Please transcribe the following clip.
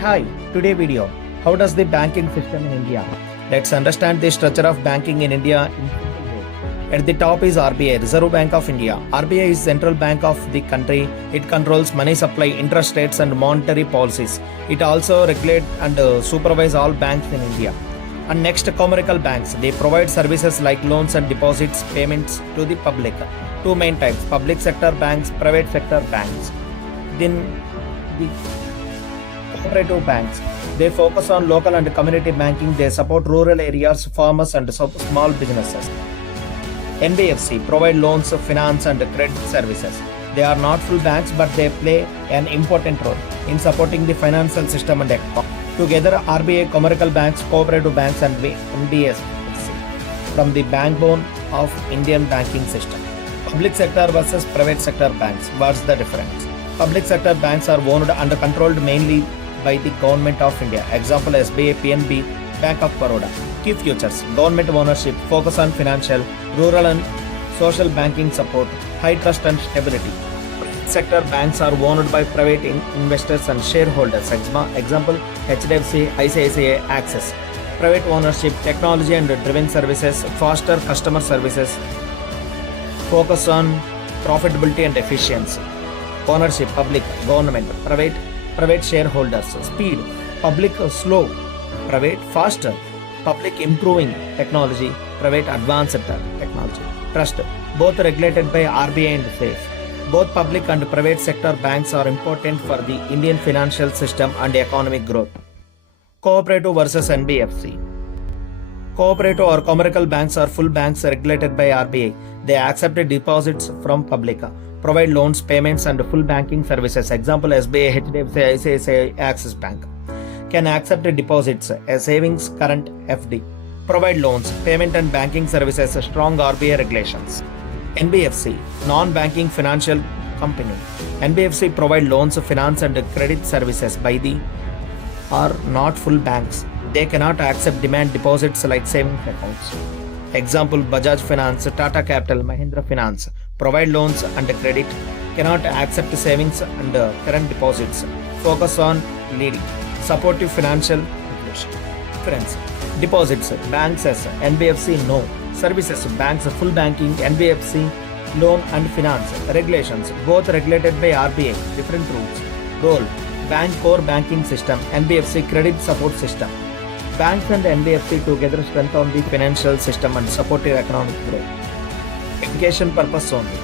Hi, today video. How does the banking system in India? Let's understand the structure of banking in India in simple way. At the top is RBI, Reserve Bank of India. RBI is central bank of the country. It controls money supply, interest rates and monetary policies. It also regulates and supervise all banks in India. And next, commercial banks. They provide services like loans and deposits, payments to the public. Two main types: public sector banks, private sector banks. Then the cooperative banks. They focus on local and community banking. They support rural areas, farmers, and small businesses. Nbfc provide loans, finance, and credit services. They are not full banks, but they play an important role in supporting the financial system and economy. Together, RBI, commercial banks, cooperative banks, and Nbfc from the backbone of Indian banking system. Public sector versus private sector banks. What's the difference? Public sector banks are owned and controlled mainly by the government of India. Example: SBI, PNB, Bank of Baroda. Key features: government ownership, focus on financial, rural and social banking support, high trust and stability. Private sector banks are owned by private investors and shareholders. Example: HDFC, ICICI, Access. Private ownership, technology and driven services, faster customer services, focus on profitability and efficiency. Ownership: public, government; private shareholders. Speed: public slow, private faster; public improving technology, private advanced technology. Trust: both regulated by RBI and safe. Both public and private sector banks are important for the Indian financial system and economic growth. Cooperative versus Nbfc. Cooperative or commercial banks are full banks regulated by RBI. They accept deposits from public, provide loans, payments, and full banking services. Example: SBI, HDFC, ICICI, Access Bank. Can accept deposits, a savings, current, FD. Provide loans, payment and banking services, strong RBI regulations. Nbfc, non-banking financial company. Nbfc provide loans, finance and credit services by the are not full banks. They cannot accept demand deposits like savings accounts. Example: Bajaj Finance, Tata Capital, Mahindra Finance. Provide loans and credit, cannot accept savings and current deposits. Focus on leading, supportive financial inclusion. Difference: deposits, banks as Nbfc no. Services, banks full banking, Nbfc loan and finance. Regulations, both regulated by RBI, different rules. Role: bank core banking system, Nbfc credit support system. Banks and Nbfc together strengthen the financial system and support economic growth. Education purpose only.